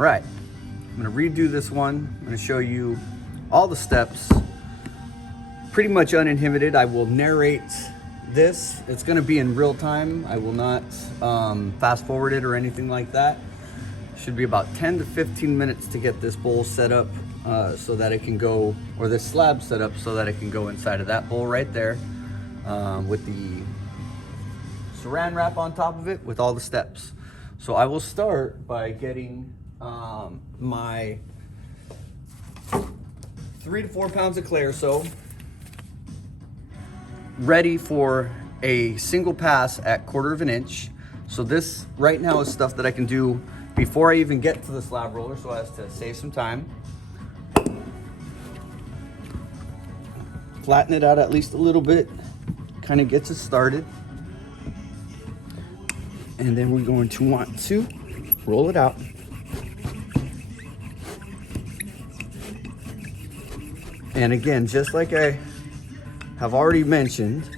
All right, I'm gonna redo this one. I'm gonna show you all the steps, pretty much uninhibited. I will narrate this. It's gonna be in real time. I will not fast forward it or anything like that. Should be about 10 to 15 minutes to get this bowl set up so that it can go, or this slab set up so that it can go inside of that bowl right there with the saran wrap on top of it with all the steps. So I will start by getting my 3 to 4 pounds of clay or so ready for a single pass at 1/4 of an inch. So this right now is stuff that I can do before I even get to the slab roller, so as to save some time. Flatten it out at least a little bit, kind of gets it started. And then we're going to want to roll it out. And again, just like I have already mentioned,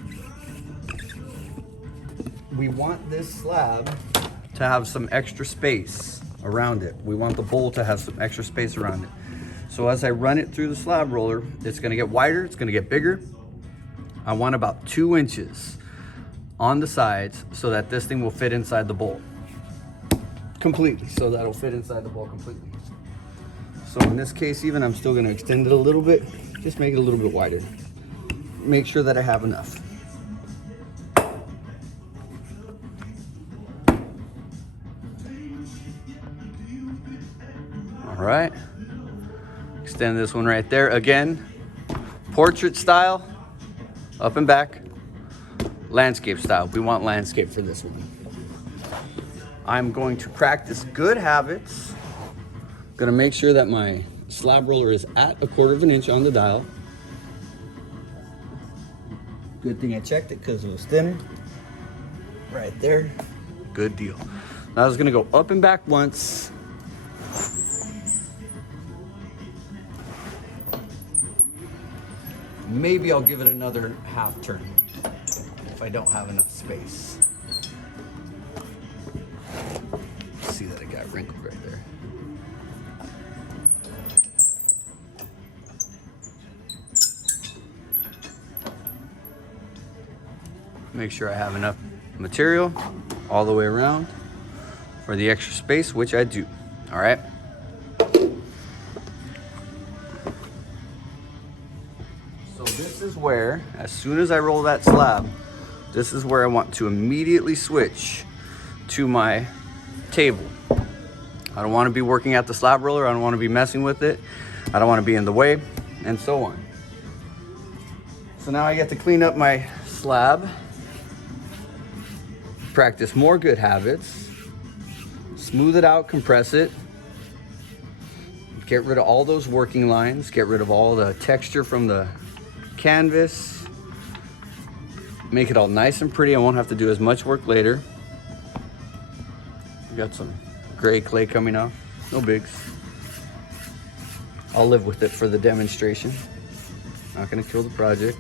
we want this slab to have some extra space around it. We want the bowl to have some extra space around it. So as I run it through the slab roller, it's gonna get wider, it's gonna get bigger. I want about 2 inches on the sides so that this thing will fit inside the bowl completely. So that'll fit inside the bowl completely. So in this case even, I'm still gonna extend it a little bit, just make it a little bit wider. Make sure that I have enough. All right, extend this one right there. Again, portrait style, up and back, landscape style. We want landscape for this one. I'm going to practice good habits. Gonna make sure that my slab roller is at 1/4 of an inch on the dial. Good thing I checked it because it was thinner. Right there, good deal. Now I was gonna go up and back once. Maybe I'll give it another half turn if I don't have enough space. See that it got wrinkled right there. Make sure I have enough material all the way around for the extra space, which I do. All right. So this is where, as soon as I roll that slab, this is where I want to immediately switch to my table. I don't want to be working at the slab roller. I don't want to be messing with it. I don't want to be in the way, and so on. So now I get to clean up my slab, practice more good habits, smooth it out, compress it, get rid of all those working lines, get rid of all the texture from the canvas, make it all nice and pretty. I won't have to do as much work later. Got some gray clay coming off, no bigs. I'll live with it for the demonstration. Not gonna kill the project.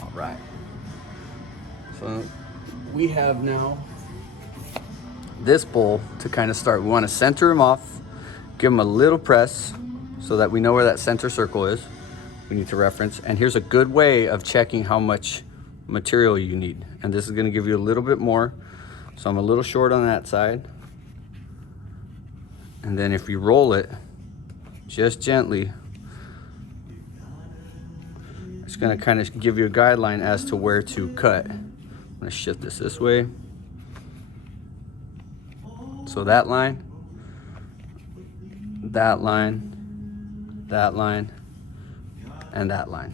All right. So we have now this bowl to kind of start. We want to center them off, give them a little press so that we know where that center circle is. We need to reference, and here's a good way of checking how much material you need. And this is going to give you a little bit more. So I'm a little short on that side. And then if you roll it just gently, it's going to kind of give you a guideline as to where to cut. I'm going to shift this way. So that line, that line, that line, and that line.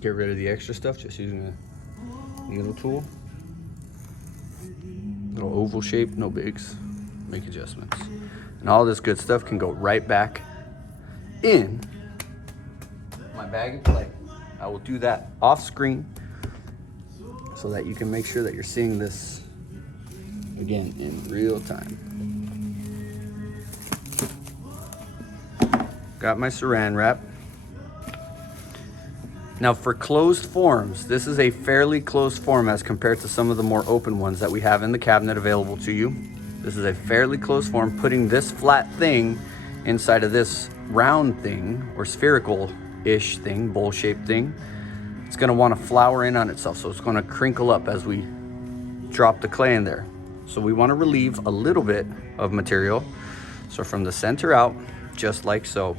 Get rid of the extra stuff just using a needle tool. Little oval shape, no bigs. Make adjustments. And all this good stuff can go right back in my bag of clay. I will do that off screen so that you can make sure that you're seeing this again in real time. Got my saran wrap. Now for closed forms, this is a fairly closed form as compared to some of the more open ones that we have in the cabinet available to you. This is a fairly closed form. Putting this flat thing inside of this round thing or spherical-ish thing, bowl-shaped thing, it's gonna wanna flower in on itself. So it's gonna crinkle up as we drop the clay in there. So we wanna relieve a little bit of material. So from the center out, just like so.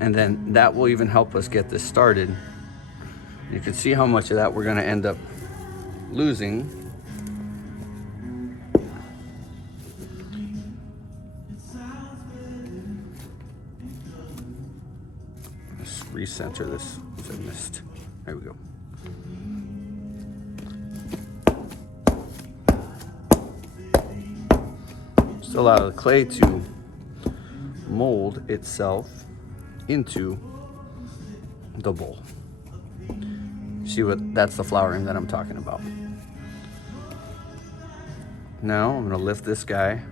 And then that will even help us get this started. You can see how much of that we're gonna end up losing. Let's recenter this, as I missed. There we go. Still allow the clay to mold itself into the bowl. See what, that's the flowering that I'm talking about. Now I'm gonna lift this guy,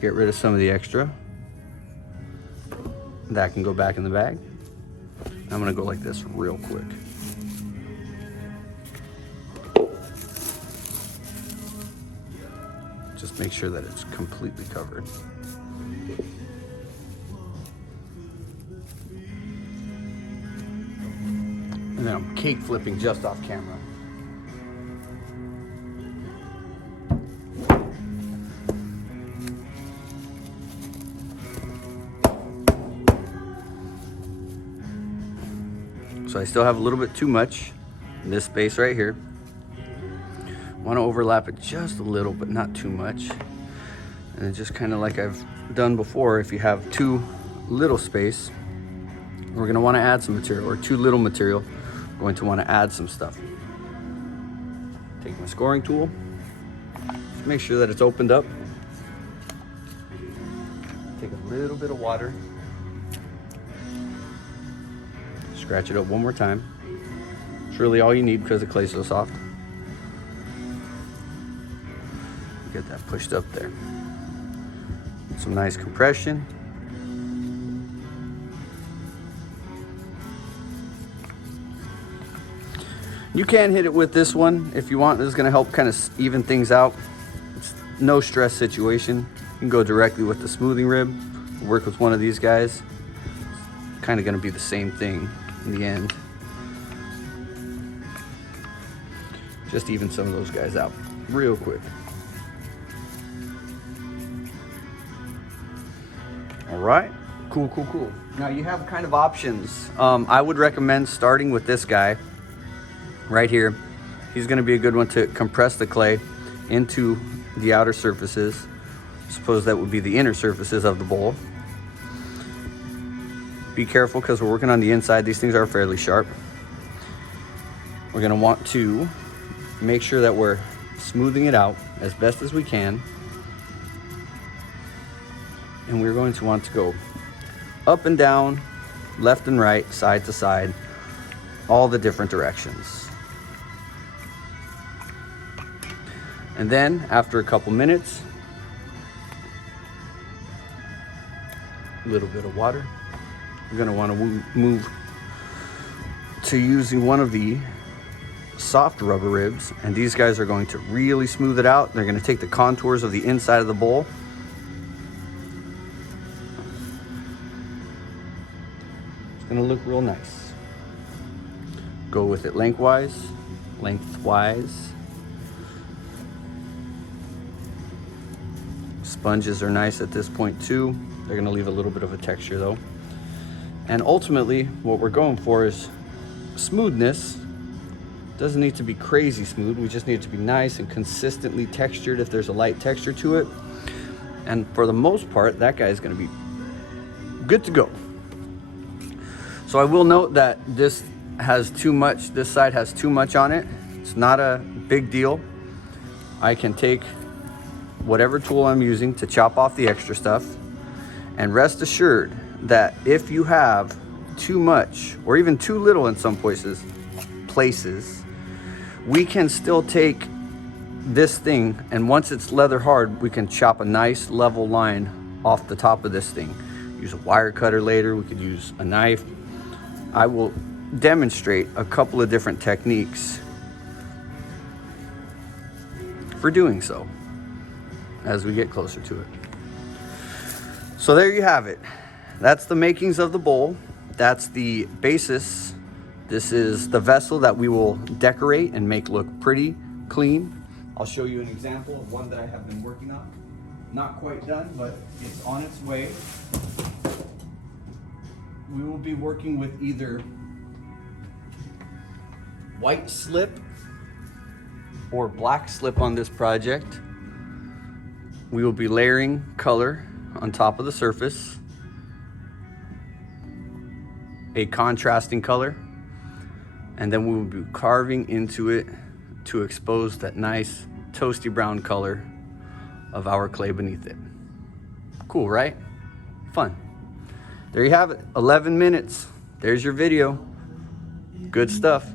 get rid of some of the extra. That can go back in the bag. I'm gonna go like this real quick. Just make sure that it's completely covered. And then I'm cake flipping just off camera. So I still have a little bit too much in this space right here. Want to overlap it just a little, but not too much. And then just kind of like I've done before, if you have too little space, we're going to want to add some material, or too little material, we're going to want to add some stuff. Take my scoring tool, just make sure that it's opened up. Take a little bit of water, scratch it up one more time. It's really all you need because the clay's so soft. Get that pushed up there. Some nice compression. You can hit it with this one if you want. This is going to help kind of even things out. It's no stress situation. You can go directly with the smoothing rib, work with one of these guys. It's kind of going to be the same thing in the end. Just even some of those guys out real quick. All right, cool. Now you have kind of options. I would recommend starting with this guy right here. He's gonna be a good one to compress the clay into the outer surfaces. I suppose that would be the inner surfaces of the bowl. Be careful because we're working on the inside. These things are fairly sharp. We're gonna want to make sure that we're smoothing it out as best as we can. And we're going to want to go up and down, left and right, side to side, all the different directions. And then after a couple minutes, a little bit of water. We're going to want to move to using one of the soft rubber ribs, and these guys are going to really smooth it out. They're going to take the contours of the inside of the bowl. Gonna look real nice. Go with it lengthwise. Sponges are nice at this point too. They're gonna leave a little bit of a texture though. And ultimately, what we're going for is smoothness. Doesn't need to be crazy smooth. We just need it to be nice and consistently textured if there's a light texture to it. And for the most part, that guy is gonna be good to go. So I will note that this has too much, this side has too much on it. It's not a big deal. I can take whatever tool I'm using to chop off the extra stuff, and rest assured that if you have too much or even too little in some places, we can still take this thing, and once it's leather hard, we can chop a nice level line off the top of this thing. Use a wire cutter later, we could use a knife. I will demonstrate a couple of different techniques for doing so as we get closer to it. So there you have it. That's the makings of the bowl. That's the basis. This is the vessel that we will decorate and make look pretty, clean. I'll show you an example of one that I have been working on. Not quite done, but it's on its way. We will be working with either white slip or black slip on this project. We will be layering color on top of the surface, a contrasting color, and then we will be carving into it to expose that nice toasty brown color of our clay beneath it. Cool, right? Fun. There you have it, 11 minutes. There's your video. Good stuff.